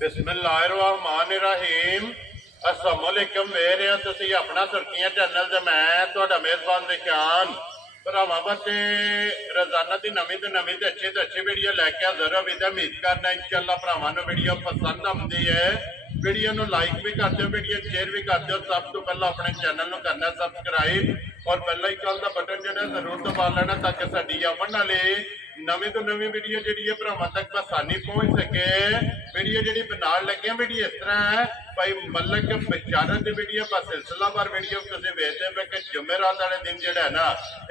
बिस्मिल्लाहिर्रहमानिर्रहीम अस्सलामुअलैकुम मेरे तुसी अपना सुर्खियां चैनल ते मैं तुहाडा मेजबान दिशान भरावां वास्ते रोजाना की नवीं तो अच्छी वीडियो लैके हाजिर होवी ते उम्मीद करना इंशाअल्लाह भरावां नूं वीडियो पसंद आउंदी है। वीडियो नूं लाइक भी कर दो, वीडियो शेयर भी कर दो। सब तो पहला अपने चैनल नूं करना सबसक्राइब और बेल आइकन का बटन जो जरूर दबा लेना ताकि साडी आवन वाली नवीं तो नवीं वीडियो जी भरावां तक आसानी पहुंच सके। वीडियो जी बनाने लगे वीडियो इस तरह है भाई मलक बशारत की वीडियो का सिलसिलावार वीडियो तुसीं वेखदे पे कि जुमेरात वाले दिन जो है ना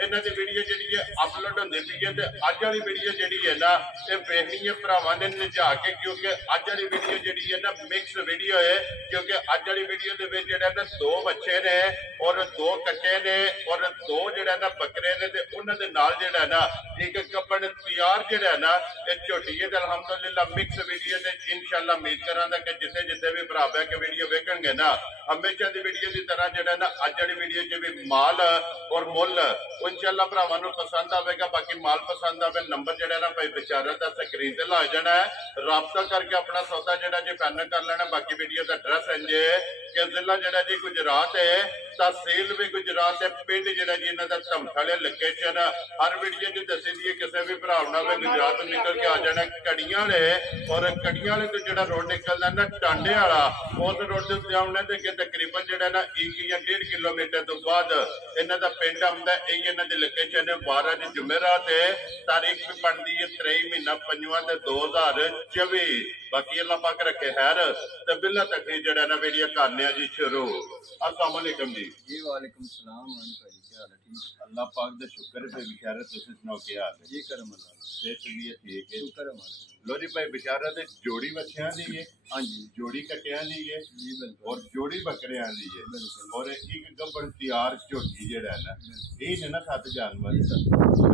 इन्हां दी वीडियो जी अपलोड होंदी पई है। ते अज वाली वीडियो जी है ना ये वेखनी है भरावां ने लिजा के, क्योंकि अज वाली वीडियो जी है ना मिक्स वीडियो है। क्योंकि अज वाली वीडियो दे विच जिहड़ा ना दो बच्चे ने और दो कट्टे ने और दो जिहड़ा ना बकरे ने ते उन्हां दे नाल जिहड़ा ना एक कपड़ तैयार जिहड़ा है ना ये झोटी है। अल्हम्दुलिल्लाह मिक्स वीडियो ते इंशाअल्लाह उम्मीद करांगा कि जिथे जिथे भी भरा बैठ के वीडियो वेखणगे ना हमेशा दी वीडियो की तरह जिहड़ा ना अज वाली वीडियो च भी माल और मुल इंशाअल्लाह भरावां नूं पसंद आवेगा। बाकी माल पसंद आवे नंबर जिहड़ा ना भाई बशारत दा स्क्रीन ते ला जाना है, राबता करके अपना सौदा जिहड़ा जी फाइनल कर लेना। बाकी वीडियो का एड्रैस है कि जिला जिहड़ा जी गुजरात है, तहसील भी गुजरात है, पिंड जिहड़ा जी इन्हां दा धमठाले लोकेशन हर वीडियो च दसी दी है। किसी भी भरा ने गुजरात निकल के आ जाना कड़ियां वाले और कड़ियां वाले तो जो रोड निकलता ना टांडे वाला उस रोड के उत्ते आने तो तकरीबन जो ना 1 या 1.5 किलोमीटर तो बाद इन्हों का पिंड आता है। यही इन्हों की लोकेशन है। 12 जुमेरात है, तारीख भी बनती है 23 महीना 5 2024। बाकी अल्लाह पाक रखे खैर तो बिल्ला तक जड़ा ना वीडियो करने जी शुरू। अस्सलाम वालेकुम जी। जी वालेकुम सलाम भाई, क्या हाल है? ठीक अल्लाह पाक दा शुक्र है। बिशारत तुसीं सुनाओ क्या हाल है? जी करम अल्लाह सेहत तबीयत ठीक है? शुक्र है मालिक। लो जी भाई बिशारत जोड़ी बच्चियां दी है, हाँ जी जोड़ी कटियां दी है जी बिल्कुल और जोड़ी बकरियां दी है बिल्कुल और एक गब्बन तैयार झोटी जेड़ा है ना ये ने ना 7 जानवर जी सर।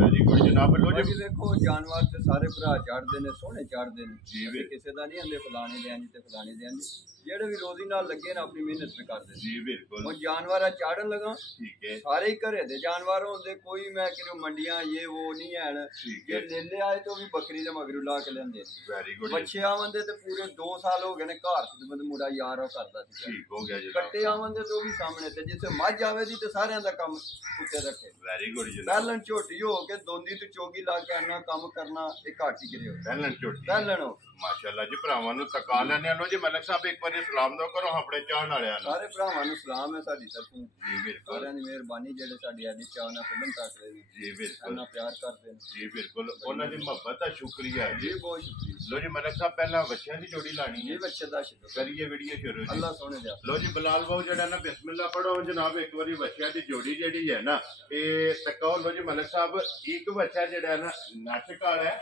वेरी गुड जनाब। लो जी जी देखो जानवर ते सारे भरा चाड़ते ने, सोहने चाड़ते ने जी असीं किसी का नहीं आंदे फलाने दें जी ते फलाने दें जी, जेड़े भी रोजी नाल लगे ना अपनी मेहनत पे करते जी बिल्कुल और जानवर चाड़न लगा ठीक है सारे ही घरे दे जानवर होंदे, कोई मैं कि मंडियां ये वो नहीं है। ठीक जे है लेले आए तो भी बकरी दे मगरू ला के लेंदे। वेरी गुड बच्चे आवंदे ते पूरे 2 साल हो गए ने घर खिदमत मुंडा यार करदा सी। ठीक हो गया जनाब। कट्टे आवंदे तो भी सामने ते जिथे मझ आवे दी ते सारियां दा काम कुत्ते रखे। वेरी गुड जनाब। पहलन झोटी हो के दोंदी ते चोगी ला के आना काम करना एक घाटी करियो पहलन झोटी पहलन हो। माशाल्लाह जी भरावां नूं तका लेने लो जी। मलक साहब एक बार सलाम दो करो अपने चाहण वालियां नूं। सारे भरावां नूं सलाम है साडी तरफों। जी बिल्कुल सारियां दी मेहरबानी जेड़े साडी अड्डी चाह नाल फिल्म तक रहे ने, जी बिल्कुल इन्ना प्यार करदे ने। जी बिल्कुल उन्हां दी मोहब्बत दा शुक्रिया है जी जी। बहुत शुक्रिया। लो जी मलक साहब पहला बच्चियां दी जोड़ी लानी जी है, बच्चे दा शुक्र करिए वीडियो शुरू जी। अल्लाह सोने दे। लो जी बिलाल भाऊ जड़ा ना बिस्मिल्लाह पढ़ो जनाब। एक बारी बच्चियां दी जोड़ी जेड़ी है ना ये तकाओ। लो जी मलक साहब एक बच्चा जेड़ा ना नाटक वाला है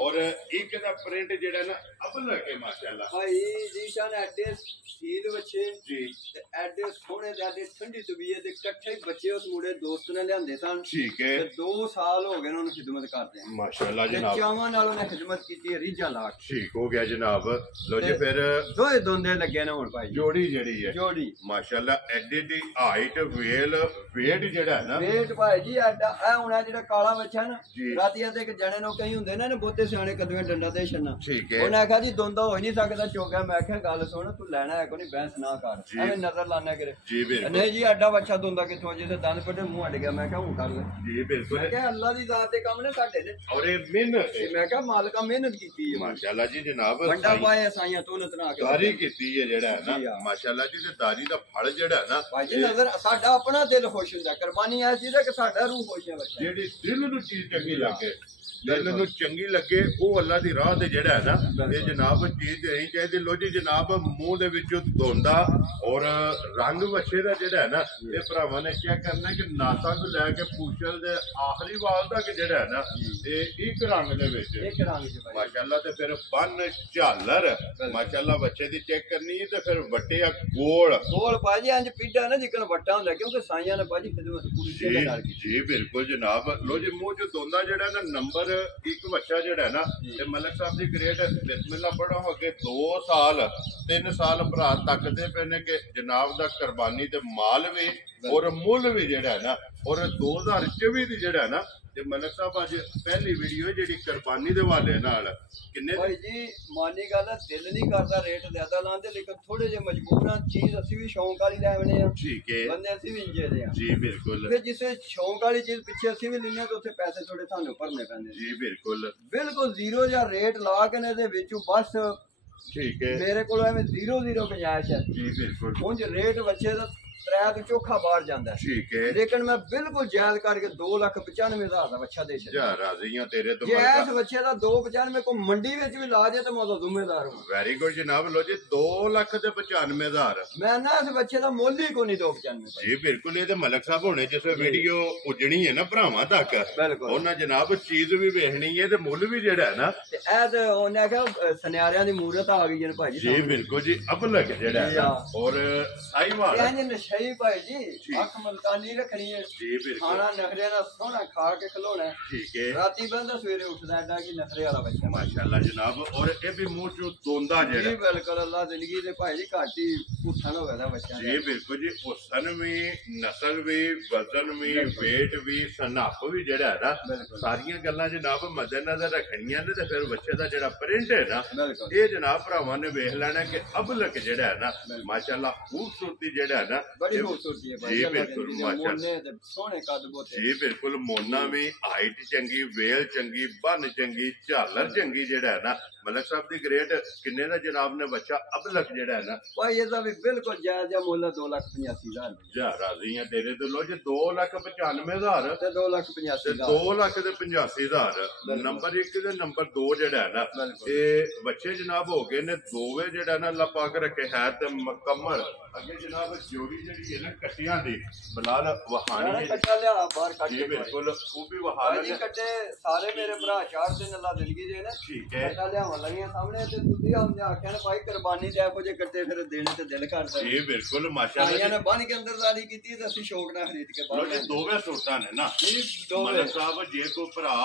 और एक दा प्रिंट जेड़ा ना अव्वल रखे माशाल्लाह। भाई जीशान एडे सील बच्चे जी ते एडे सोने ते एडे ठंडी तबीयत दे इकट्ठे बच्चे उस मुंडे दोस्त ने लियांदे सन। ठीक है ते 2 साल हो गए उन्होंने खिदमत करदे हैं माशाल्लाह ते जनाब। चावां नाल उन्हें खिदमत कीती रीझां ला के। ठीक हो गया जनाब। लो जी फिर दोए दोंदे लगे ने हुण भाई जोड़ी जेड़ी है जोड़ी माशाल्लाह एडी दी हाइट वेल वेट जेड़ा है ना वेट भाई जी एडा ए हुण जेड़ा काला बच्चा ना जी। राती ते एक जणे नो कई हुंदे ने बहुते सियाणे कदूए डंडा दे छन्ना। ठीक है उन्हें आख्या जी दोंदा हो नहीं सकदा चोगा। मैं आख्या गल सुन तू लेना है कोई बहस ना कर जी। एवें नजर लाना करे। जी बिल्कुल नहीं जी एडा बच्चा दोंदा किथों जिसे दंद पटे मुंह अड़ गया। मैं क्या हूं कर ले। जी बिल्कुल मैं क्या अल्लाह दी जात दे काम ने साडे ने। और ये मेहनत है मैं क्या मालिका मेहनत कीती है माशाल्लाह जी जनाब। बंडा पाए साइयां तो नतना के दारी कीती है जेड़ा है जी ना हाँ। माशाल्लाह जी ते दारी दा फल जेड़ा है ना भाई जी नजर साडा अपना दिल खुश हुंदा। कुर्बानी ऐसी है कि साडा रूह खुश है बच्चा। जेड़ी दिल नूं चीज चंगी लगे दिल नूं चंगी लगे वो अल्लाह दी राह ते जेड़ा है ना ये जनाब चीज देनी चाहिए। लो जी जनाब मुंह दे विचों धोंदा और रंग बच्चे दा जेड़ा है ना ये भरावां ने क्या करना कि नासा तो लैके पूछल दे आखिरी वाल तक जेड़ा है ना ये एक रंग दे विच एक रंग च भाई माशाल्लाह ते फिर बन झालर माशाल्लाह बच्चे दी चेक करनी है ते फिर वट्टे गोल गोल भाजी इंज पीड़ा ना जिकन वट्टा हुंदा क्योंकि साइयां ने भाजी खिदमत पूरी जी तेरे नाल की। जी बिल्कुल जनाब। लो जी मुंह च दोंदा जेड़ा ना नंबर एक बच्चा जेड़ा है ना ते मलक साहब दी ग्रेड बिस्मिल्लाह पढ़ो अगे 2 साल 3 साल भरा तकदे पे ने कि जनाब दा कुर्बानी ते माल भी और मुल भी जेड़ा है ना और 2024 दी जेड़ा है ना ਤੇ ਮਲਕ ਸਾਹਿਬ ਅੱਜ ਪਹਿਲੀ ਵੀਡੀਓ ਜਿਹੜੀ ਕੁਰਬਾਨੀ ਦੇ ਹਵਾਲੇ ਨਾਲ ਕਿੰਨੇ ਭਾਈ ਜੀ ਮਾਨੀ ਗੱਲ ਹੈ, ਦਿਲ ਨਹੀਂ ਕਰਦਾ ਰੇਟ ਜ਼ਿਆਦਾ ਲਾਉਂਦੇ, ਲੇਕਿਨ ਥੋੜੇ ਜਿਹੇ ਮਜਬੂਰ ਹਾਂ। ਚੀਜ਼ ਅਸੀਂ ਵੀ ਸ਼ੌਂਕ ਵਾਲੀ ਲੈ ਆਉਣੇ ਆ, ਠੀਕ ਹੈ ਬੰਦੇ ਅਸੀਂ ਵੀ ਇੰਜੇ ਦੇ ਆ ਜੀ ਬਿਲਕੁਲ। ਫਿਰ ਜਿਸੇ ਸ਼ੌਂਕ ਵਾਲੀ ਚੀਜ਼ ਪਿੱਛੇ ਅਸੀਂ ਵੀ ਲੈਂਦੇ ਹਾਂ, ਤੇ ਉੱਥੇ ਪੈਸੇ ਥੋੜੇ ਸਾਨੂੰ ਭਰਨੇ ਪੈਂਦੇ ਜੀ ਬਿਲਕੁਲ ਬਿਲਕੁਲ ਜ਼ੀਰੋ ਜਾਂ ਰੇਟ ਲਾ ਕੇ ਨੇ ਇਹਦੇ ਵਿੱਚੋਂ ਬਸ ਠੀਕ ਹੈ ਮੇਰੇ ਕੋਲ ਐਵੇਂ 0 ਗੁੰਜਾਇਸ਼ ਹੈ ਜੀ ਬਿਲਕੁਲ ਉਂਝ ਰੇਟ ਬੱਚੇ ਦਾ 3 ਤੋਂ ਚੋਖਾ ਬਾਹਰ ਜਾਂਦਾ ਠੀਕ ਹੈ। ਲੇਕਿਨ ਮੈਂ ਬਿਲਕੁਲ ਜਾਇਜ਼ ਕਰਕੇ 2,95,000 ਦਾ ਬੱਚਾ ਦੇ ਛੱਡਿਆ। ਜਾ ਰਾਜ਼ੀਆਂ ਤੇਰੇ ਤੋਂ ਜੇ ਇਸ ਬੱਚੇ ਦਾ 2,95 ਕੋ ਮੰਡੀ ਵਿੱਚ ਵੀ ਲਾ ਜੇ ਤਾਂ ਮੈਂ ਉਹਦਾ ਜ਼ਿੰਮੇਦਾਰ ਹਾਂ। ਵੈਰੀ ਗੁੱਡ ਜਨਾਬ। ਲੋ ਜੀ 2,95,000 ਮੈਂ ਨਾ ਇਸ ਬੱਚੇ ਦਾ ਮੁੱਲ ਹੀ ਕੋਈ ਨਹੀਂ 2,95 ਜੀ ਬਿਲਕੁਲ। ਇਹ ਤੇ ਮਲਕ ਸਾਹਿਬ ਹੋਣੇ ਜਿਸ ਵੀਡੀਓ ਪੁੱਜਣੀ ਹੈ ਨਾ ਭਰਾਵਾਂ ਤੱਕ, ਬਿਲਕੁਲ ਉਹਨਾਂ ਜਨਾਬ ਚੀਜ਼ ਵੀ ਵੇਖਣੀ ਹੈ ਤੇ ਮੁੱਲ ਵੀ ਜਿਹੜਾ ਹੈ ਨਾ ਤੇ ਇਹ ਤੇ ਉਹਨੇ ਕਿਹਾ ਸੁਨਿਆਰਿਆਂ ਦੀ ਮੂਰਤ ਆ ਗਈ ਜਨ ਭਾਜੀ ਜੀ ਬਿਲਕੁਲ ਜੀ ਅਬਲਕ ਜਿਹੜਾ ਹੈ ਔਰ ਸਾਈਵਾਲ ਇਹ ਨਸ਼ਈ ਭਾਈ ਜੀ ਅੱਖ ਮਲਕਾਨੀ ਰੱਖਣੀ ਹੈ ਜੀ ਬਿਲਕੁਲ ਖਾਣਾ ਨਖਰਿਆਂ ਦਾ ਸੋਹਣਾ ਖਾ ਕੇ ਖਲੋਣਾ ਠੀਕ ਹੈ। ਰਾਤੀ ਬੰਦਾ ਸਵੇਰੇ ਉੱਠਦਾ ਐਡਾ ਕਿ ਨਖਰੇ ਵਾਲਾ ਬੱਚਾ ਮਾਸ਼ਾਅੱਲਾ ਜਨਾਬ। ਔਰ ਇਹ ਵੀ ਮੂੰਹ ਚੋਂ ਦੋਂਦਾ ਜੀ ਜਿਹੜਾ ਬਿਲਕੁਲ ਅੱਲਾ ਜ਼ਿੰਦਗੀ ਦੇ ਭਾਈ ਜੀ ਘੱਟ ਹੀ ਪੁੱਠਣ ਹੋਇਆ ਦਾ ਬੱਚਾ ਜੀ ਬਿਲਕੁਲ ਜੀ। ਹੁਸਨ ਵੀ ਨਸਲ ਵੀ ਵਜ਼ਨ ਵੀ weight ਵੀ ਸਨਾਪ ਵੀ ਜਿਹੜਾ ਹੈ ਨਾ ਸਾਰੀਆਂ ਗੱਲਾਂ ਜਨਾਬ ਮੱਦੇਨਜ਼ਰ ਰੱਖਣੀਆਂ ਨੇ ਤੇ ਫਿਰ ਬੱਚੇ ਦਾ ਜਿਹੜਾ ਪ੍ਰਿੰਟ ਹੈ ਨਾ ਇਹ ਜਨਾਬ ਭਰਾਵਾਂ ਨੇ ਵੇਖ ਲੈਣਾ ਕਿ ਅਬਲਕ ਜਿਹੜਾ ਹੈ ਨਾ ਮਾਸ਼ਾਅੱਲਾ ਖੂਬਸੂਰਤੀ ਜਿਹੜਾ ਹੈ ਨਾ ਬੜੀ ਖੂਬਸੂਰਤੀ ਹੈ ਭਾਈ ਜੀ ਬਿਲਕੁਲ ਮਾਸ਼ਾਅੱਲਾ ਤੇ ਸੋਹਣੇ ਕੱਦ ਬੋਤੇ ਜੀ ਬਿਲਕੁਲ। ਮੋਨਾ ਵੀ ਹਾਈਟ ਚੰਗੀ, ਵੇਲ ਚੰਗੀ, ਬੰਨ ਚੰਗੀ, ਝਾਲਰ ਚੰਗੀ ਜਿਹੜਾ ਹੈ ਨਾ ਮਲਕ ਸਾਹਿਬ ਦੀ ਗ੍ਰੇਟ ਕਿੰਨੇ ਦਾ ਜਨਾਬ ਨੇ ਬੱਚਾ ਅਬਲਕ ਜਿਹੜਾ ਹੈ ਨਾ ਭਾਈ ਇਹਦਾ ਵੀ ਬਿਲਕੁਲ ਜਾਇਜ਼ ਜਿਹਾ ਮੁੱਲ 2,85,000 ਜਾ ਰਾਜ਼ੀ ਆ ਤੇਰੇ ਤੋਂ। ਲੋ ਜੀ 2,95,000 ਤੇ 2,85,000 ਤੇ 2,85,000 ਨੰਬਰ 1 ਤੇ ਨੰਬਰ 2 ਜਿਹੜਾ ਹੈ ਨਾ ਇਹ ਬੱਚੇ ਜਨਾਬ ਹੋ ਗਏ ਨੇ ਦੋਵੇਂ ਜਿਹੜਾ ਨਾ ਅੱਲਾਹ ਪਾਕ ਰੱਖੇ ਹੈ ਤੇ ਮੁਕੰਮਲ। ਅੱਗੇ ਜਨਾਬ ਜੋੜੀ ਜਿਹੜੀ ਹੈ ਨਾ ਕੱਟਿਆਂ ਦੀ ਬਲਾਲ ਵਹਾਣੀ ਕੱਟਾ ਲਿਆ ਬਾਹਰ ਕੱਟ ਜੀ ਕੇ ਬਿਲਕੁਲ ਉਹ ਵੀ ਵਹਾਣੀ ਜੀ ਕੱਟੇ ਸਾਰੇ ਮੇਰੇ ਭਰਾ ਚਾਰ ਦਿਨ ਅੱਲਾ ਜ਼ਿੰਦਗੀ ਦੇ ਨੇ ਠੀਕ ਹੈ ਕੱਟਾ ਲਿਆਉਣ ਲੱਗੀਆਂ ਸਾਹਮਣੇ ਤੇ ਤੁਸੀਂ ਆਉਂਦੇ ਆਖਿਆ ਨਾ ਭਾਈ ਕੁਰਬਾਨੀ ਤੇ ਇਹੋ ਜਿਹੇ ਕੱਟੇ ਫਿਰ ਦੇਣੇ ਤੇ ਦਿਲ ਕਰਦਾ ਜੀ ਬਿਲਕੁਲ ਮਾਸ਼ਾਅੱਲਾ ਆਈਆਂ ਨੇ ਬਣ ਕੇ ਅੰਦਰਦਾਰੀ ਕੀਤੀ ਤੇ ਅਸੀਂ ਸ਼ੌਕ ਨਾਲ ਖਰੀਦ ਕੇ ਲੋ ਜੀ ਦੋਵੇਂ ਸੂਟਾਂ ਨੇ ਨਾ ਜੀ ਦੋਵੇਂ ਮਲਕ ਸਾਹਿਬ ਜੇ ਕੋਈ ਭਰਾ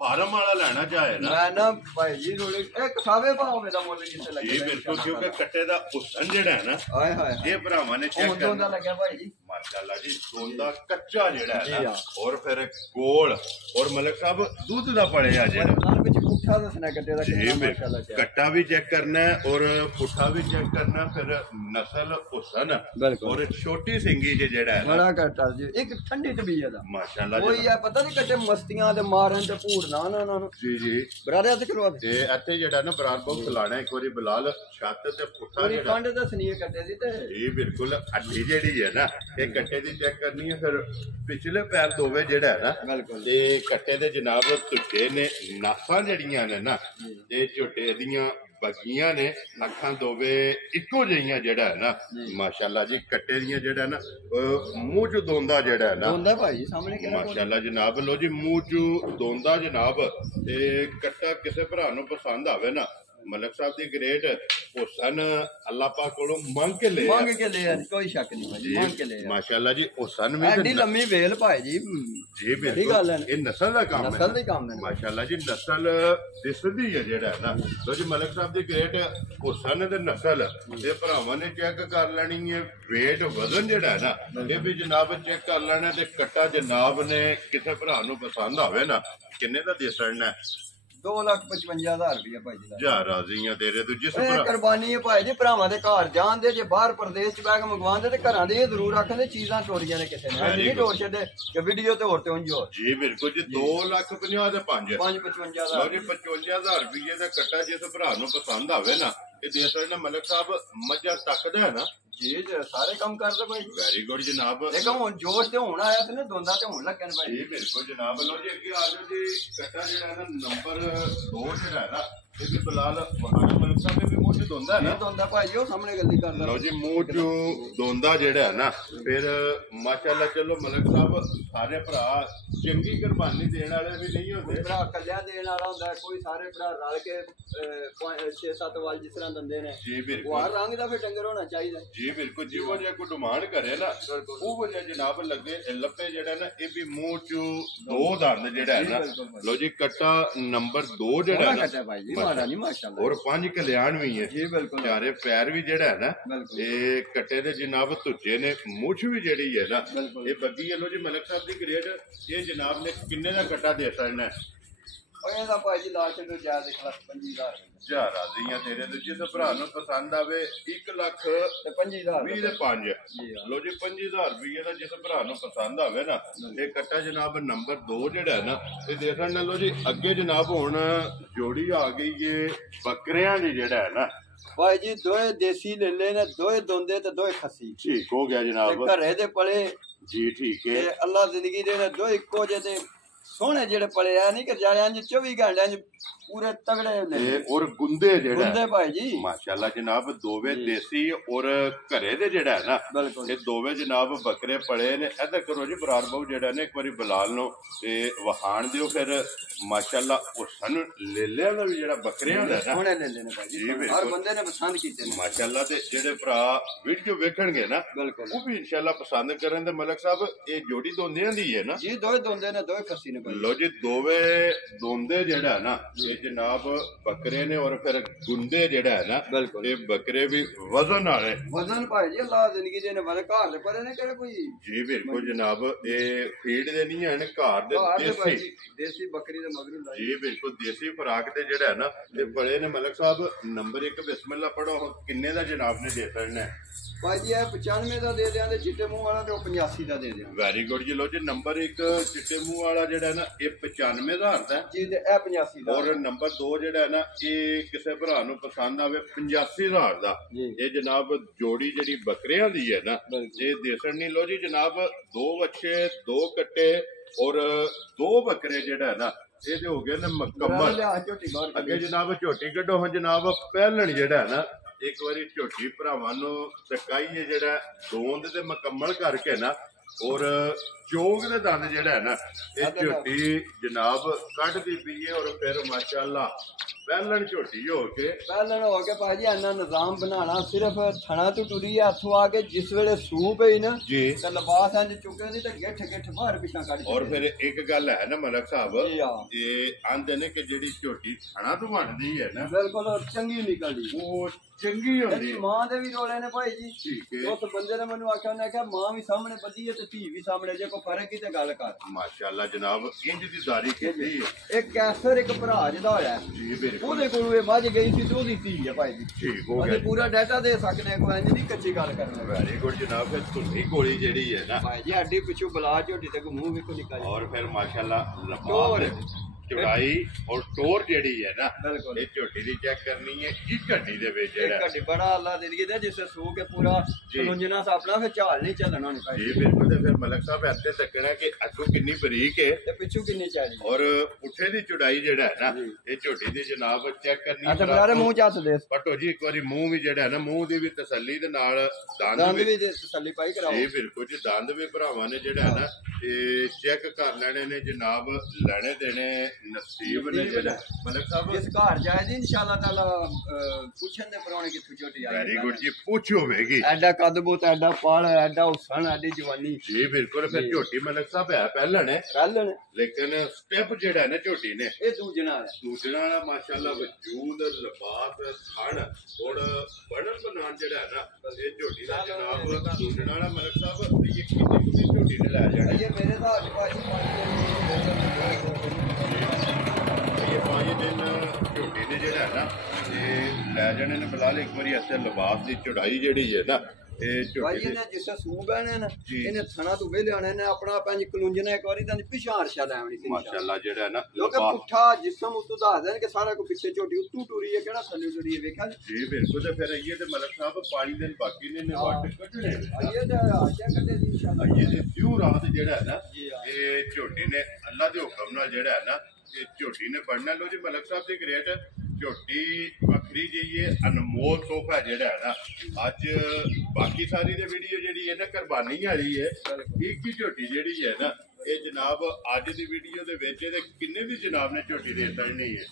ਫਾਰਮ ਵਾਲਾ ਲੈਣਾ ਚਾਹੇ ਨਾ ਮੈਂ ਨਾ ਭਾਈ ਜੀ ਥੋੜੇ ਇੱਕ ਸਾਵੇ ਭਾਵੇਂ ਮੇਰਾ ਮੁੱਲ ਕਿੱਥੇ ਲੱਗੇ ਜੀ ਬਿਲਕੁਲ ਕਿਉਂਕਿ ਕੱਟੇ ਦਾ ਹੁਸਨ ਜਿਹੜਾ ਹੈ ਨਾ ਹਾਏ ਹਾਏ ਇਹ ਭਰਾਵਾਂ ਨੇ ਚੈੱਕ ਉਹ ਕਰਨਾ ਦਾ ਲੱਗਿਆ ਭਾਈ ਜੀ ਮਾਸ਼ਾਅੱਲਾ ਜੀ। ਦੋਂਦਾ ਕੱਚਾ ਜਿਹੜਾ ਹੈ ਨਾ ਔਰ ਫਿਰ ਗੋਲ ਔਰ ਮਲਕ ਸਾਹਿਬ ਦੁੱਧ ਦਾ ਪੜਿਆ ਜਿਹੜਾ ਨਾਲ ਵਿੱਚ ਪੁੱਠਾ ਦੱਸਣਾ ਕੱਟੇ ਦਾ ਜੀ ਕਿੰਨਾ ਮਾਸ਼ਾਅੱਲਾ ਬਿਲਕੁਲ। ਕੱਟਾ ਵੀ ਚੈੱਕ ਕਰਨਾ ਹੈ ਔਰ ਪੁੱਠਾ ਵੀ ਚੈੱਕ ਕਰਨਾ, ਫਿਰ ਨਸਲ ਹੁਸਨ ਔਰ ਛੋਟੀ ਸਿੰਗੀ ਜਿਹੜਾ ਹੈ ਨਾ ਬੜਾ ਕੱਟਾ ਜੀ ਇੱਕ ਠੰਡੀ ਤਬੀਅਤ ਦਾ ਮਾਸ਼ਾਅੱਲਾ ਕੋਈ ਆ ਪਤਾ ਨਹੀਂ ਕੱਟੇ ਮਸਤੀਆਂ ਤੇ ਮਾਰਨ ਤੇ ਭੂੜਨਾ ਨਾ ਜੀ ਜੀ। ਬਰਾਦੇ ਹੱਥ ਕਰਵਾ ਦੇ ਤੇ ਇੱਥੇ ਜਿਹੜਾ ਨਾ ਬਰਾਰ ਬਹੁਤ ਖਿਲਾਣਾ ਇੱਕ ਵਾਰੀ ਬਲਾਲ ਛੱਤ ਤੇ ਪੁੱਠਾ ਪੂਰੀ ਜਿਹੜਾ ਕੰਡ ਦੱਸਣੀ ਹੈ ਕੱਟੇ ਦੀ ਤੇ ਜੀ ਬਿਲਕੁਲ। ਅੱਡੀ ਜਿਹੜੀ ਹੈ ਨਾ ਇਹ ਕੱਟੇ ਦੀ ਚੈੱਕ ਕਰਨੀ ਹੈ, ਫਿਰ ਪਿਛਲੇ ਪੈਰ ਦੋਵੇਂ ਜਿਹੜਾ ਹੈ ਨਾ ਬਿਲਕੁਲ ਤੇ ਕੱਟੇ ਦੇ ਜਨਾਬ ਧੁੱਟੇ ਨੇ ਨਾਸਾਂ ਜਿਹੜੀਆਂ ਨੇ ਨਾ ਇਹ ਝੋਟੇ ਦੀਆਂ ਬੱਗੀਆਂ ਨੇ, ਅੱਖਾਂ ਦੋਵੇਂ ਇੱਕੋ ਜਿਹੀਆਂ ਜਿਹੜਾ ਹੈ ਨਾ ਮਾਸ਼ਾਅੱਲਾ ਜੀ। ਕੱਟੇ ਦੀਆਂ ਜਿਹੜਾ ਨਾ ਮੂੰਹ ਚ ਦੋਂਦਾ ਜਿਹੜਾ ਹੈ ਨਾ ਹੁੰਦਾ ਭਾਈ ਸਾਹਮਣੇ ਕਿਹੜਾ ਮਾਸ਼ਾਅੱਲਾ ਜਨਾਬ। ਲੋ ਜੀ ਮੂੰਹ ਚ ਦੋਂਦਾ ਜਨਾਬ ਤੇ ਕੱਟਾ ਕਿਸੇ ਭਰਾ ਨੂੰ ਪਸੰਦ ਆਵੇ ਨਾ ਮਲਕ ਸਾਹਿਬ ਦੀ ਗ੍ਰੇਟ ਹੁਸਨ ਅੱਲਾਹ ਪਾਕ ਕੋਲੋਂ ਮੰਗ ਕੇ ਲੈ ਕੋਈ ਸ਼ੱਕ ਨਹੀਂ ਭਾਈ ਮੰਗ ਕੇ ਲੈ ਮਾਸ਼ਾਅੱਲਾ ਜੀ। ਹੁਸਨ ਵੀ ਐਡੀ ਲੰਮੀ ਵੇਲ ਭਾਈ ਜੀ ਜੀ ਬਿਲਕੁਲ ਇਹ ਨਸਲ ਦਾ ਕੰਮ ਹੈ, ਨਸਲ ਦਾ ਕੰਮ ਹੈ ਮਾਸ਼ਾਅੱਲਾ ਜੀ। ਨਸਲ ਦਿਸਦੀ ਹੈ ਜਿਹੜਾ ਹੈ ਨਾ ਲੋ ਜੀ ਮਲਕ ਸਾਹਿਬ ਦੀ ਗ੍ਰੇਟ ਹੁਸਨ ਤੇ ਨਸਲ ਇਹ ਭਰਾਵਾਂ ਨੇ ਚੈੱਕ ਕਰ ਲੈਣੀ ਹੈ। weight ਵਜ਼ਨ ਜਿਹੜਾ ਹੈ ਨਾ ਇਹ ਵੀ ਜਨਾਬ ਚੈੱਕ ਕਰ ਲੈਣਾ ਤੇ ਕੱਟਾ ਜਨਾਬ ਨੇ ਕਿਸੇ ਭਰਾ ਨੂੰ ਪਸੰਦ ਆਵੇ ਨਾ ਕਿੰਨੇ ਦਾ ਦੇ ਸਕਣਾ 2,55,000 ਰੁਪਏ ਭਾਈ ਜੀ ਜਾ ਰਾਜ਼ੀਆਂ ਤੇਰੇ ਤੋਂ ਜਿਸ ਇਹ ਕੁਰਬਾਨੀ ਹੈ ਭਾਈ ਜੀ। ਭਰਾਵਾਂ ਦੇ ਘਰ ਜਾਂਦੇ ਜੇ ਬਾਹਰ ਪ੍ਰਦੇਸ਼ ਚ ਬੈਗ ਮੰਗਵਾਉਂਦੇ ਤੇ ਘਰਾਂ ਦੇ ਇਹ ਜ਼ਰੂਰ ਆਖਦੇ ਚੀਜ਼ਾਂ ਚੋਰੀਆਂ ਨੇ ਕਿਸੇ ਨੇ ਨਹੀਂ ਟੋਰ ਛੱਡੇ ਕਿ ਵੀਡੀਓ ਤੇ ਹੋਰ ਤੇ ਉਂਝ ਹੋ ਜੀ ਬਿਲਕੁਲ ਜੀ। 2,50,000 ਦੇ 5,55,000 ਲਓ ਜੀ 55,000 ਰੁਪਏ ਦਾ ਕੱਟਾ ਜਿਸ ਭਰਾ ਨੂੰ ਪਸੰਦ ਆਵੇ ਨਾ ਇਹ ਦੇ ਸਕਣਾ ਮਲਕ ਸਾਹਿਬ ਮੱਝਾਂ ਤੱਕਦਾ ਹੈ ਨਾ ਜੀ ਸਾਰੇ ਕੰਮ ਕਰਦੇ ਭਾਈ। ਵੈਰੀ ਗੁੱਡ ਜਨਾਬ। ਦੇਖੋ ਹੁਣ ਜੋਸ਼ ਤੇ ਹੁਣ ਆਇਆ ਤੇ ਨਾ ਦੋਂਦਾ ਤੇ ਹੁਣ ਲੱਗਣ ਭਾਈ ਜੀ ਬਿਲਕੁਲ ਜਨਾਬ। ਲਓ ਜੀ ਅੱਗੇ ਆ ਜਾਓ ਜੀ। ਕੱਟਾ ਜਿਹੜਾ ਨਾ ਨੰਬਰ 2 ਜਿਹੜਾ ਹੈ ਨਾ ਇਹ ਵੀ ਬਲਾਲ ਵਹਾਣਾ ਮਲਕ ਸਾਹਿਬ ਦੇ ਵੀ ਮੂੰਹ ਚ ਦੋਂਦਾ ਹੈ ਨਾ ਦੋਂਦਾ ਭਾਈ ਉਹ ਸਾਹਮਣੇ ਗੱਲੀ ਕਰਦਾ। ਲਓ ਜੀ ਮੂੰਹ ਚ ਦੋਂਦਾ ਜਿਹੜਾ ਹੈ ਨਾ ਫਿਰ ਮਾਸ਼ਾਅੱਲਾ। ਚਲੋ ਮਲਕ ਸਾਹਿਬ ਸਾਰੇ ਭਰਾ ਚੰਗੀ ਕੁਰਬਾਨੀ ਦੇਣ ਵਾਲੇ ਵੀ ਨਹੀਂ ਹੁੰਦੇ, ਭਰਾ ਕੱਲਿਆ ਦੇਣ ਵਾਲਾ ਹੁੰਦਾ ਕੋਈ ਸਾਰੇ ਭਰਾ ਰਲ ਕੇ 6-7 ਵਾਲ ਜਿਸ ਤਰ੍ਹਾਂ ਦਿੰਦੇ ਨੇ ਜੀ ਬਿਲਕੁਲ। ਉਹ ਹਰ ਰੰਗ ਦਾ ਫਿਰ ਡੰਗਰ ਹੋਣਾ ਚਾਹੀਦਾ ਜੀ ਬਿਲਕੁਲ। ਜਿਹੋ ਜਿਹਾ ਕੋਈ ਡਿਮਾਂਡ ਕਰੇ ਨਾ ਉਹ ਜਿਹਾ ਜਨਾਬ ਲੱਗੇ ਲੱਪੇ ਜਿਹੜਾ ਨਾ ਇਹ ਵੀ ਮੂੰਹ ਚ 2 ਦੰਦ ਜਿਹੜਾ ਹੈ ਨਾ ਲਓ ਜੀ ਕੱਟਾ ਨੰਬਰ 2 ਜਿਹੜਾ ਕੱਟਾ ਭਾਈ ਜੀ ਮਾੜਾ ਨਹੀਂ ਮਾਸ਼ਾਅੱਲਾ ਔਰ 5 ਕਲਿਆਣ ਵੀ ਹੈ ਜੀ ਬਿਲਕੁਲ। ਚਾਰੇ ਪੈਰ ਵੀ ਜਿਹੜਾ ਹੈ ਨਾ ਇਹ ਕੱਟੇ ਦੇ ਜਨਾਬ ਧੁੱਜੇ ਨੇ। ਮੁੱਛ ਵੀ ਜਿਹੜੀ ਹੈ ਨਾ ਇਹ ਬੱਗੀ ਹੈ। ਲੋ ਜੀ ਮਲਕ ਸਾਹਿਬ ਦੀ ਗ੍ਰੇਡ ਇਹ जनाब ने किन्ने का कट्टा दे सकना ਇਹਦਾ ਭਾਈ ਜੀ ਲਾਸ਼ ਨੂੰ ਜਾ ਦੇ 25,000 हजार आदियां तेरे ते जिस भरा नु पसंद आवे 1 ਲੱਖ ਤੇ 25,000 20 ਦੇ 5 ਜੀ ਹਾਂ। ਲੋ ਜੀ 25,000 ਰੁਪਏ ਦਾ ਜਿਸ ਭਰਾ ਨੂੰ ਪਸੰਦ ਆਵੇ ਨਾ ਇਹ ਕੱਟਾ ਜਨਾਬ ਨੰਬਰ 2 ਜਿਹੜਾ ਹੈ ਨਾ ਇਹ ਦੇਖਣ ਨਾਲ ਲੋ ਜੀ ਅੱਗੇ ਜਨਾਬ ਹੁਣ ਜੋੜੀ ਆ ਗਈ ਏ ਬੱਕਰਿਆਂ ਦੀ ਜਿਹੜਾ ਹੈ ਨਾ ਭਾਈ ਜੀ ਦੋਏ ਦੇਸੀ ਲੈ ਲੈ ਨੇ ਦੋਏ ਦੋਂਦੇ ਤੇ ਦੋਏ ਖੱਸੀ ਠੀਕ ਹੋ ਗਿਆ ਤੇ ਜਨਾਬ ਘਰੇ ਦੇ ਪਲੇ ਜੀ ਠੀਕ ਤੇ ਹੈ ਅੱਲਾ ਜ਼ਿੰਦਗੀ ਦੇ ਨੇ ਦੋਏ ਇੱਕੋ ਜਿਹੇ ਤੇ ਸੋਹਣੇ ਜਿਹੜੇ ਪਲੇ ਆ ਨਹੀਂ ਕਿ ਜਾਲਿਆਂ ਚ 24 ਘੰਟਿਆਂ ਚ ਪੂਰੇ ਤਗੜੇ ਨੇ ਤੇ ਔਰ ਗੁੰਦੇ ਜਿਹੜਾ ਹੁੰਦੇ ਭਾਈ ਜੀ ਮਾਸ਼ਾਅੱਲਾ ਜਨਾਬ ਦੋਵੇਂ ਦੇਸੀ ਔਰ ਘਰੇ ਦੇ ਜਿਹੜਾ ਹੈ ਨਾ ਬਿਲਕੁਲ ਇਹ ਦੋਵੇਂ ਜਨਾਬ ਬੱਕਰੇ ਪੜੇ ਨੇ ਇੱਧਰ ਕਰੋ ਜੀ ਬਰਾਰ ਬਾਬੂ ਜਿਹੜਾ ਨੇ ਇੱਕ ਵਾਰੀ ਬਲਾਲ ਨੂੰ ਤੇ ਵਹਾਣ ਦਿਓ ਫਿਰ ਮਾਸ਼ਾਅੱਲਾ ਉਹ ਸਾਨੂੰ ਲੈ ਲਿਆ ਦਾ ਵੀ ਜਿਹੜਾ ਬੱਕਰਿਆਂ ਦਾ ਨਾ ਸੋਹਣੇ ਲੈ ਲੈਣੇ ਭਾਈ ਜੀ, ਜੀ ਬਿਲਕੁਲ। ਹਰ ਬੰਦੇ ਨੇ ਪਸੰਦ ਕੀਤੇ ਨੇ ਮਾਸ਼ਾਅੱਲਾ ਤੇ ਜਿਹੜੇ ਭਰਾ ਵੀਡੀਓ ਵੇਖਣਗੇ ਨਾ ਬਿਲਕੁਲ ਉਹ ਵੀ ਇਨਸ਼ਾਅੱਲਾ ਪਸੰਦ ਕਰਨ ਤੇ ਮਲਕ ਸਾਹਿਬ ਇਹ ਜੋੜੀ ਦੋਂਦਿਆਂ ਦੀ ਹੈ ਨਾ ਜੀ ਦੋਏ ਦੋਂਦੇ ਨੇ ਦੋਏ ਖੱਸੀ ਨੇ ਭਾਈ ਲੋ ਜੀ ਦੋਵੇਂ ਦੋਂਦੇ ਜਿਹੜਾ ਹੈ ਨਾ ਇਹ ਜਨਾਬ ਬੱਕਰੇ ਨੇ ਔਰ ਫਿਰ ਗੁੰਦੇ ਜਿਹੜਾ ਹੈ ਨਾ ਬਿਲਕੁਲ ਇਹ ਬੱਕਰੇ ਵੀ ਵਜ਼ਨ ਵਾਲੇ ਵਜ਼ਨ ਭਾਈ ਜੀ ਅੱਲਾ ਜ਼ਿੰਦਗੀ ਦੇ ਨੇ ਵਾਲੇ ਘਰ ਦੇ ਪਰੇ ਨੇ ਕਿਹੜੇ ਕੋਈ ਜੀ ਬਿਲਕੁਲ ਜਨਾਬ ਇਹ ਫੀਡ ਦੇ ਨਹੀਂ ਹਨ ਘਰ ਦੇ ਘਰ ਦੇ ਭਾਈ ਦੇਸੀ ਜੀ ਦੇਸੀ ਬੱਕਰੀ ਦੇ ਮਗਰੂ ਲਾਈ ਜੀ ਬਿਲਕੁਲ ਦੇਸੀ ਖੁਰਾਕ ਤੇ ਜਿਹੜਾ ਹੈ ਨਾ ਤੇ ਬੜੇ ਨੇ ਮਲਕ ਸਾਹਿਬ ਨੰਬਰ 1 ਬਿਸਮਿਲ੍ਲਾ ਪੜੋ ਹੁਣ ਕਿੰਨੇ ਦਾ ਜਨਾਬ ਨੇ ਦੇ ਸਕਣਾ ਭਾਈ ਜੀ ਇਹ 95 ਦਾ ਦੇ ਦਿਆਂਗੇ ਚਿੱਟੇ ਮੂੰਹ ਵਾਲਾ ਤੇ ਉਹ 85 ਦਾ ਦੇ ਦਿਆਂਗੇ ਵੈਰੀ ਗੁੱਡ ਜੀ ਲੋ ਜੀ ਨੰਬਰ 1 ਚਿੱਟੇ ਮੂੰਹ ਵਾਲਾ ਜਿਹੜਾ ਨਾ ਇਹ 95,000 ਦਾ ਜੀ ਤੇ ਇਹ 85 ਦਾ ਔਰ ਨੰਬਰ 2 ਜਿਹੜਾ ਹੈ ਨਾ ਇਹ ਕਿਸੇ ਭਰਾ ਨੂੰ ਪਸੰਦ ਆਵੇ 85,000 ਦਾ ਜੀ ਇਹ ਜਨਾਬ ਜੋੜੀ ਜਿਹੜੀ ਬੱਕਰਿਆਂ ਦੀ ਹੈ ਨਾ ਬਿਲਕੁਲ। ਇਹ ਦੇਸਣ ਨਹੀਂ ਲੋ ਜੀ ਜਨਾਬ 2 ਵੱਛੇ 2 ਕੱਟੇ ਔਰ 2 ਬੱਕਰੇ ਜਿਹੜਾ ਹੈ ਨਾ ਇਹਦੇ ਹੋ ਗਏ ਨੇ ਮੁਕੰਮਲ ਲਿਆ ਝੋਟੀ ਬਾਹਰ ਅੱਗੇ ਜਨਾਬ ਝੋਟੀ ਕੱਢੋ ਹੁਣ ਜਨਾਬ ਪਹਿਲਣ ਜਿਹੜਾ ਹੈ ਨਾ ਇੱਕ ਵਾਰੀ ਝੋਟੀ ਭਰਾਵਾਂ ਨੂੰ ਸਕਾਈਏ ਜਿਹੜਾ ਦੋਂਦ ਤੇ ਮੁਕੰਮਲ ਕਰਕੇ ਨਾ ਔਰ ਚੋਗ ਦੇ ਦੰਦ ਜਿਹੜਾ ਹੈ ਨਾ ਇਹ ਝੋਟੀ ਜਨਾਬ ਕੱਢਦੀ ਪਈਏ ਔਰ ਫਿਰ ਮਾਸ਼ਾਅੱਲਾ ਪਹਿਲਣ ਝੋਟੀ ਹੋ ਕੇ ਪਹਿਲਾਂ ਹੋ ਕੇ ਭਾਜੀ ਇੰਨਾ ਨਿਜ਼ਾਮ ਬਣਾਉਣਾ ਸਿਰਫ ਥਣਾ ਤੋਂ ਟੁਰੀ ਹੱਥੋਂ ਆ ਕੇ ਜਿਸ ਵੇਲੇ ਸੂਪ ਹੈ ਨਾ ਜੀ ਤੇ ਲਬਾਸ ਇੰਜ ਚੁੱਕੇ ਦੀ ਤੇ ਗਿੱਠ ਗਿੱਠ ਬਾਹਰ ਪਿਛਾਂ ਕੱਢ ਔਰ ਫਿਰ ਇੱਕ ਗੱਲ ਹੈ ਨਾ ਮਲਕ ਸਾਹਿਬ ਜੀ ਹਾਂ। ਇਹ ਆਂਦੇ ਨੇ ਕਿ ਜਿਹੜੀ ਝੋਟੀ ਥਣਾ ਤੋਂ ਬਣਦੀ ਹੈ ਨਾ ਬਿਲਕੁਲ ਔਰ ਚੰਗੀ ਨਿਕਲਦੀ ਉਹ ਚੰਗੀ ਹੁੰਦੀ ਇਹਦੀ ਮਾਂ ਦੇ ਵੀ ਰੋਲੇ ਨੇ ਭਾਈ ਜੀ ਠੀਕ ਹੈ ਉਸ ਬੰਦੇ ਨੇ ਮੈਨੂੰ ਆਖਿਆ ਉਹਨੇ ਕਿਹਾ ਮਾਂ ਵੀ ਸਾਹਮਣੇ ਬੱਧੀ ਹੈ ਤੇ ਧੀ ਵੀ ਸਾਹਮਣੇ ਜੇ ਕੋਈ ਫਰਕ ਹੀ ਤੇ ਗੱਲ ਕਰ ਮਾਸ਼ਾਅੱਲਾ ਜਨਾਬ ਇੰਜ ਦੀ ਜ਼ਾਰੀ ਕੀਤੀ ਹੈ ਇੱਕ ਕੈਸਰ ਇੱਕ ਭਰਾ ਜਿਹਦਾ ਹੋਇਆ ਹੈ। ਜੀ ਬਿਲਕੁਲ ਉਹਦੇ ਕੋਲ ਇਹ ਮੱਝ ਗਈ ਸੀ ਤੇ ਉਹਦੀ ਧੀ ਹੈ ਭਾਈ ਜੀ ਠੀਕ ਹੋ ਉਹਦੇ ਗਿਆ ਪੂਰਾ ਡਾਟਾ ਦੇ ਸਕਦੇ ਕੋਈ ਇੰਜ ਨਹੀਂ ਕੱਚੀ ਗੱਲ ਕਰਨੀ ਵੈਰੀ ਗੁੱਡ ਜਨਾਬ ਫਿਰ ਧੁੰਨੀ ਗੋਲੀ ਜਿਹੜੀ ਹੈ ਨਾ ਭਾਈ ਜੀ ਅੱਡੀ ਪਿੱਛੋਂ ਬਲਾ ਝੋਟੀ ਤੇ ਮੂੰਹ ਵੀ ਕੋ ਨਿਕਲ और फिर माशाल्लाह टोर। लंबा चौड़ाई और टोर जेडी है ना बिल्कुल। ये झोटी दी चेक करनी है एक घंटी दे विच एक जेड़ा घंटे बड़ा अल्लाह दे दिए जिससे सू के पूरा जी। लुंजना सा अपना फिर चाल नहीं चलना नहीं जी पाई बिल्कुल ते फिर मलक साहब ऐसे तकना कि अगू कितनी बरीक है ते पिछू किन्नी चाहिए और पुठे दी चौड़ाई जेड़ा है ना जी। ये झोटी दी जनाब चेक करनी अच्छा बजारे मुंह च हथ दे पटो जी एक बारी मुंह भी जेड़ा है ना मुंह दी भी तसल्ली दे नाल दंद दंद भी भी तसल्ली पाई कराओ जी बिल्कुल जी दंद भी भरावां ने जेड़ा है ना ये चेक कर लेने ने जनाब लेने देने नसीब ने जेड़ा मलक साहब जिस घर जाए दी इंशाल्लाह ताला पूछन दे परौने किथु छोटी आई वेरी गुड जी पूछ होगी ਐਡਾ ਕੱਦ ਬੋਤ ਐਡਾ ਪਾਲ ਐਡਾ ਹੁਸਨ ਐਡੀ ਜਵਾਨੀ जी बिल्कुल फिर झोटी मलक साहब है पहले ने ਕੱਲਣ लेकिन स्टेप जेड़ा है ना झोटी ने ਇਹ ਦੂਜਣਾ ਹੈ दूसरा वाला माशाल्लाह वजूद लिबास थान और बनन बनान जेड़ा है ना ये झोटी दा जनाब दूसरा वाला मलक साहब ये कितनी झोटी ने ला जाना ਇਹ ਮੇਰੇ ਦਾ ਅੱਜ ਭਾਜੀ ये 5 दिन झोटी ने जेड़ा है ना ये लै जाने ने फिलहाल एक बारी ऐसे लिबास की चौड़ाई जेड़ी है ना ये ਭਾਈ झोटी ਇਹਨੇ ਜਿਸ ਸੂ ਬਹਿਣੇ ਨੇ ਜੀ। ਇਹਨੇ ਥਣਾ ਤੋਂ ਵੇਲੇ ਆਣੇ ਨੇ ਆਪਣਾ ਪੰਜ ਕਲੂੰਜਣਾ ਇੱਕ ਵਾਰੀ ਤਾਂ ਪਿਛਾਂ ਅਰਸ਼ਾ ਲੈਵਣੀ ਸੀ माशाल्लाह जेड़ा है ना ਕਿਉਂਕਿ लिबास ਪੁੱਠਾ ਜਿਸਮ ਉਤੋਂ ਦੱਸ ਦੇਣ ਕਿ ਸਾਰਾ ਕੋ ਪਿੱਛੇ ਝੋਟੀ ਉੱਤੂ ਟੁਰੀ ਹੈ ਕਿਹੜਾ ਥੱਲੇ ਟੁਰੀ ਹੈ ਵੇਖਿਆ जी बिल्कुल तो फिर ये तो मलक साहब 5 दिन बाकी ने वाट कटने ਆਈਏ ਤੇ ਆਸ਼ਾ ਕਰਦੇ ਦੀ ਇਨਸ਼ਾਅੱਲਾ ये ते प्यू रात जेड़ा है ना जी हाँ। ये झोटी ने अल्लाह दे हुक्म नाल जेड़ा है ना ये झोटी ने बढ़ना लो जी मलक साहब दी ग्रेट झोटी बकरी जी ये अनमोल तोहफा जेड़ा है ना आज बाकी सारी दे वीडियो जेड़ी है ना कुर्बानी वाली है एक ही झोटी जेड़ी है ना ये जनाब आज दी वीडियो दे विच ਇਹਦੇ ਕਿੰਨੇ ਦੀ जनाब ने झोटी दे सकनी है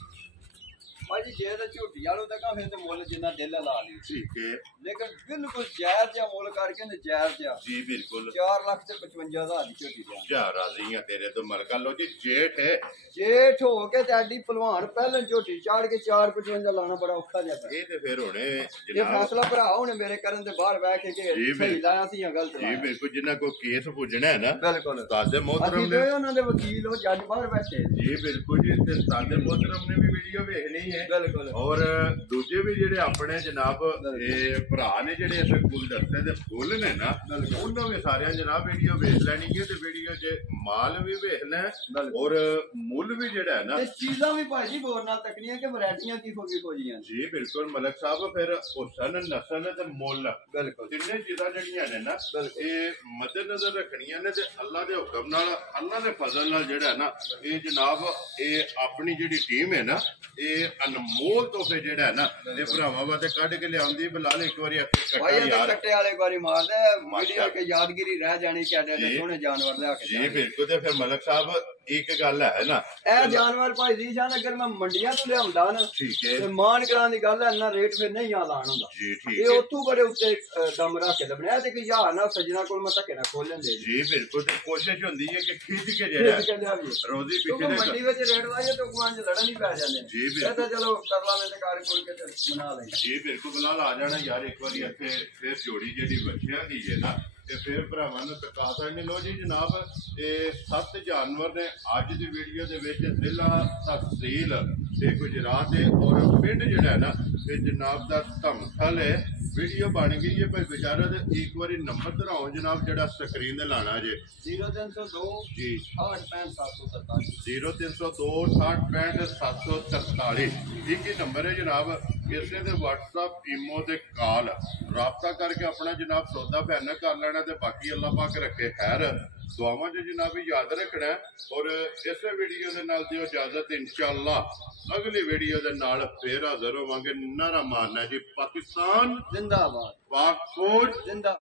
ਭਾਜੀ ਜੇ ਤਾਂ ਝੋਟੀ ਵਾਲੋਂ ਤਾਂ ਫਿਰ ਤੇ ਮੁੱਲ ਜਿੰਨਾ ਦਿਲ ਲਾ ਲਈ ਠੀਕ ਹੈ ਲੇਕਿਨ ਬਿਲਕੁਲ ਜਾਇਜ਼ ਜਿਹਾ ਮੁੱਲ ਕਰਕੇ ਨਜਾਇਜ਼ ਜਿਹਾ ਜੀ ਬਿਲਕੁਲ 4,55,000 ਦੀ ਝੋਟੀ ਦਿਆਂ ਜਾ ਰਾਜ਼ੀ ਆ ਤੇਰੇ ਤੋਂ ਮਲਕਾ ਲੋ ਜੀ ਜੇਠ ਹੈ ਜੇਠ ਹੋ ਕੇ ਤੇ ਐਡੀ ਭਲਵਾਨ ਪਹਿਲਾਂ ਝੋਟੀ ਚਾੜ ਕੇ 4,55 ਲਾਣਾ ਬੜਾ ਔਖਾ ਜਿਹਾ ਪਿਆ। ਇਹ ਤੇ ਫਿਰ ਹੁਣੇ ਇਹ ਜਨਾਬ ਫੈਸਲਾ ਭਰਾ ਹੁਣੇ ਮੇਰੇ ਕਰਨ ਦੇ ਬਾਹਰ ਬਹਿ ਕੇ ਕਿ ਜੀ ਸਹੀ ਲਾਇਆ ਸੀ ਜਾਂ ਗਲਤ ਜੀ ਲਾਇਆ। ਬਿਲਕੁਲ ਜਿੰਨਾ ਕੋਈ ਕੇਸ ਪੁੱਜਣਾ ਹੈ ਨਾ ਬਿਲਕੁਲ ਤਾਜ਼ੇ ਮੋਹਤਰਮ ਅਸੀਂ ਨੇ ਜੋ ਉਹਨਾਂ ਦੇ ਵਕੀਲ ਉਹ ਜੱਜ ਬਾਹਰ ਬੈਠੇ ਜੀ ਬਿਲਕੁਲ ਜੀ ਤੇ ਤਾਜ਼ੇ ਮੋਹਤਰਮ ਨੇ ਵੀ ਵੀਡੀਓ ਵੇਖਣੀ ਹੈ ਬਿਲਕੁਲ ਔਰ ਦੂਜੇ ਵੀ ਜਿਹੜੇ ਆਪਣੇ ਜਨਾਬ ਇਹ ਭਰਾ ਨੇ ਜਿਹੜੇ ਇਸ ਗੁਲਦਸਤੇ ਦੇ ਫੁੱਲ ਨੇ ਨਾ ਉਹਨਾਂ ਵੀ ਸਾਰਿਆਂ ਜਨਾਬ ਵੀਡੀਓ ਵੇਖ ਲੈਣੀ ਹੈ ਤੇ ਵੀਡੀਓ 'ਚ ਮਾਲ ਵੀ ਵੇਖਣਾ ਹੈ ਔਰ ਮੁੱਲ ਵੀ ਜਿਹੜਾ ਹੈ ਨਾ ਤੇ ਚੀਜ਼ਾਂ ਵੀ ਭਾਜੀ ਗੌਰ ਨਾਲ ਤੱਕਣੀਆਂ ਕਿ ਵੈਰਾਈਟੀਆਂ ਕੀ ਹੋਈਆਂ ਜੀ ਬਿਲਕੁਲ ਮਲਕ ਸਾਹਿਬ ਫਿਰ ਹੁਸਨ ਨਸਲ ਤੇ ਮੁੱਲ ਬਿਲਕੁਲ ਤਿੰਨੇ ਚੀਜ਼ਾਂ ਜਿਹੜੀਆਂ ਨੇ ਨਾ ਇਹ ਮੱਦੇਨਜ਼ਰ ਰੱਖਣੀਆਂ ਨੇ ਤੇ ਅੱਲਾ ਦੇ ਹੁਕਮ ਨਾਲ ਅੱਲਾ ਦੇ ਫਜ਼ਲ ਨਾਲ ਜਿਹੜਾ ਨਾ ਇਹ ਜਨਾਬ ਇਹ ਆਪਣੀ ਜਿਹੜੀ ਟੀਮ ਹੈ ਨਾ ਇਹ ਅਨਮੋਲ ਤੋਹਫੇ ਜਿਹੜਾ ਨਾ ਇਹ ਭਰਾਵਾਂ ਵਾਸਤੇ ਕੱਢ ਕੇ ਲਿਆਉਂਦੀ ਬਲਾਲ ਇੱਕ ਵਾਰੀ ਇੱਥੇ ਭਾਈ ਕੱਟਾ ਇਹ ਯਾਰ ਕੱਟੇ ਵਾਲੇ ਵਾਰੀ ਮਾਰਦਾ ਵੀਡੀਓ ਕੇ ਯਾਦਗਿਰੀ ਰਹਿ ਜਾਣੀ ਕਿ ਐਡੇ ਸੋਹਣੇ ਜਾਨਵਰ ਲਿਆ ਕੇ ਜੀ ਬਿਲਕੁਲ ਤੇ ਫਿਰ ਮਲਕ ਸਾਹਿਬ ਇੱਕ ਗੱਲ ਹੈ ਨਾ ਇਹ ਜਾਨਵਰ ਭਾਈ ਦੀ ਜਾਨ ਅਗਰ ਮੈਂ ਮੰਡੀਆਂ ਤੋਂ ਲਿਆਉਂਦਾ ਨਾ ਠੀਕ ਹੈ ਤੇ ਮਾਨ ਕਰਾਂ ਦੀ ਗੱਲ ਹੈ ਇੰਨਾ ਰੇਟ ਫਿਰ ਨਹੀਂ ਆ ਲਾਣ ਹੁੰਦਾ ਜੀ ਠੀਕ ਇਹ ਹੈ ਉਤੋਂ ਬੜੇ ਉੱਤੇ ਦਮ ਰੱਖ ਕੇ ਲੱਭਣਾ ਤੇ ਕਿ ਯਾਰ ਨਾ ਸੱਜਣਾ ਕੋਲ ਮੈਂ ਧੱਕੇ ਨਾ ਖੋਲਣ ਦੇ ਜੀ ਬਿਲਕੁਲ ਤੇ ਕੋਸ਼ਿਸ਼ ਹੁੰਦੀ ਹੈ ਕਿ ਖਿੱਚ ਕੇ ਜਿਹੜਾ ਰੋਜ਼ੀ ਕਿਉਂਕਿ ਪਿੱਛੇ ਮੰਡੀ ਵਿੱਚ ਰੇਟ ਵਾਜੇ ਤਾਂ ਗੁਆਂ ਚ ਲੜਨ ਹੀ ਪੈ ਜਾਂਦੇ ਨੇ ਜੀ ਇਹ ਤਾਂ ਚਲੋ ਕਰਲਾ ਮੈਂ ਤੇ ਕਾਰ ਕੋਲ ਕੇ ਤੇ ਬਣਾ ਲਈ ਜੀ ਬਿਲਕੁਲ ਬਲਾਲ ਆ ਜਾਣਾ ਯਾਰ ਇੱਕ ਵਾਰੀ ਇੱਥੇ ਫਿਰ ਜੋੜੀ ਜਿਹੜੀ ਬੱਚਿਆਂ ਦੀ ਹੈ ਨਾ ਤੇ ਫਿਰ ਭਰਾਵਾਂ ਨੂੰ ਟਕਾ ਸਕਦੇ ਲੋ ਜੀ ਜਨਾਬ ਇਹ 7 ਜਾਨਵਰ ਨੇ ਅੱਜ ਦੀ ਵੀਡੀਓ ਦੇ ਵਿੱਚ ਜ਼ਿਲ੍ਹਾ ਤਹਿਸੀਲ ਤੇ ਗੁਜਰਾਤ ਦੇ ਔਰ ਪਿੰਡ ਜਿਹੜਾ ਹੈ ਨਾ ਇਹ ਜਨਾਬ ਦਾ ਧਮਥਲ ਹੈ ਵੀਡੀਓ ਬਣ ਗਈ ਹੈ ਪਰ ਵਿਚਾਰਾ ਤੇ ਇੱਕ ਵਾਰੀ ਨੰਬਰ ਦਰਾਓ ਜਨਾਬ ਜਿਹੜਾ ਸਕਰੀਨ ਤੇ ਲਾਣਾ ਜੇ 0302 ਜੀ 65747 0302 65747 ਇੱਕ ਹੀ ਨੰਬਰ ਹੈ ਜਨਾਬ ਕਿਸੇ ਦੇ WhatsApp ਈਮੋ ਤੇ ਕਾਲ ਰਾਬਤਾ ਕਰਕੇ ਆਪਣਾ ਜਨਾਬ ਸੌਦਾ ਫੈਨਾ ਕਰ ਲੈਣਾ ਤੇ ਬਾਕੀ ਅੱਲਾਹ ਪਾਕ ਰੱਖੇ ਖੈਰ ਦੁਆਵਾਂ 'ਚ ਜਨਾਬ ਯਾਦ ਰੱਖਣਾ ਔਰ ਇਸੇ ਵੀਡੀਓ ਦੇ ਨਾਲ ਦਿਓ ਇਜਾਜ਼ਤ ਇਨਸ਼ਾਅੱਲਾ ਅਗਲੀ ਵੀਡੀਓ ਦੇ ਨਾਲ ਫੇਰ ਹਾਜ਼ਰ ਹੋਵਾਂਗੇ ਨਾਰਾ ਮਾਰਨਾ ਜੀ ਪਾਕਿਸਤਾਨ ਜ਼ਿੰਦਾਬਾਦ ਪਾਕ ਫੌਜ ਜ਼ਿੰਦਾ